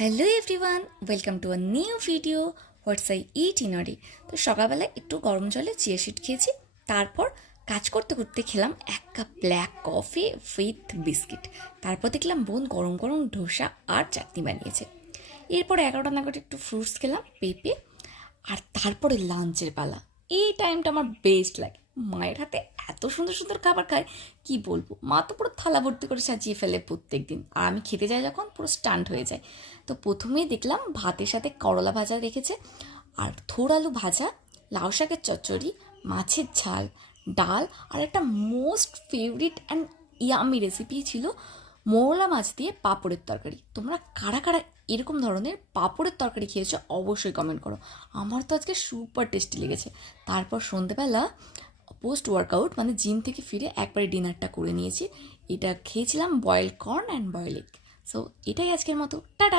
Hello everyone, welcome to a new video what's I it in Audi. তো সকালবেলায় একটু গরম জলে চিয়া সিড খেয়েছি। তারপর কাজ করতে করতে খেলাম 1 cup black coffee with biscuit. তারপর দেখলাম বোন গরম গরম ধোসা আর চাটনি বানিয়েছে। এরপর 11টা নাগাদ একটু ফ্রুটস খেলাম, পেঁপে। আর তারপরে লাঞ্চের পালা। এই টাইমটা আমার বেস্ট লাগে। মায়ের হাতে এত সুন্দর সুন্দর খাবার খায়, কি বলবো। মা তো পুরো থালা ভর্তি করে সাজিয়ে ফেলে প্রত্যেক দিন, আর আমি খেতে যাই যখন পুরো স্টান্ট হয়ে যায়। তো প্রথমেই দেখলাম ভাতের সাথে করলা ভাজা রেখেছে, আর থোড় আলু ভাজা, লাউ শাকের চচ্চড়ি, মাছের ঝাল, ডাল, আর একটা most favourite and yummy recipe ছিল মোরলা মাছ দিয়ে পাঁপড়ের তরকারি। তোমরা কারা কারা এরকম ধরনের পাঁপড়ের তরকারি খেয়েছো অবশ্যই কমেন্ট করো। আমার তো আজকে সুপার টেস্টি লেগেছে। তারপর সন্ধেবেলা পোস্ট ওয়ার্কআউট মানে জিম থেকে ফিরে একবারে ডিনারটা করে নিয়েছি। এটা খেয়েছিলাম boiled corn and boil egg. So এটাই আজকের মতো, টাটা।